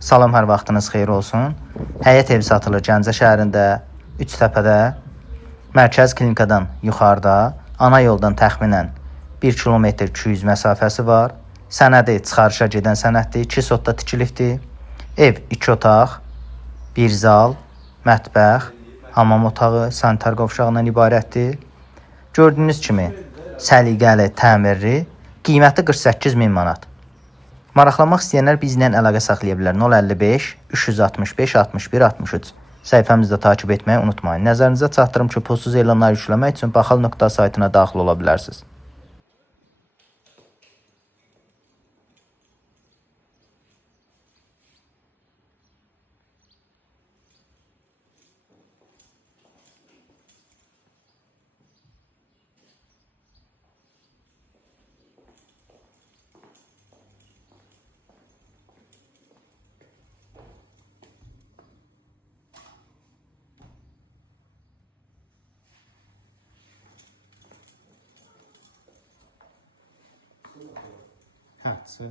Salam, hər vaxtınız xeyir olsun. Həyət evi satılır Gəncə şəhərində, Üçtəpədə, mərkəz klinikadan yuxarıda, ana yoldan təxminən 1 kilometr 200 məsafəsi var. Sənədi çıxarışa gedən sənəddir, 2 sotda tikilibdir. Ev 2 otaq, 1 zal, mətbəx, hamam otağı, sanitar qovşağından ibarətdir. Gördüyünüz kimi səliqəli, təmirli, qiyməti 48.000 manat. Maraqlanmaq istəyənlər bizlə əlaqə saxlaya bilər. 055 365 61 63 səhifəmizdə takib etməyi unutmayın. Nəzərinizə çatdırım ki, pulsuz elanlar yükləmək üçün baxal.com saytına daxil ola bilərsiniz. Hə, sir.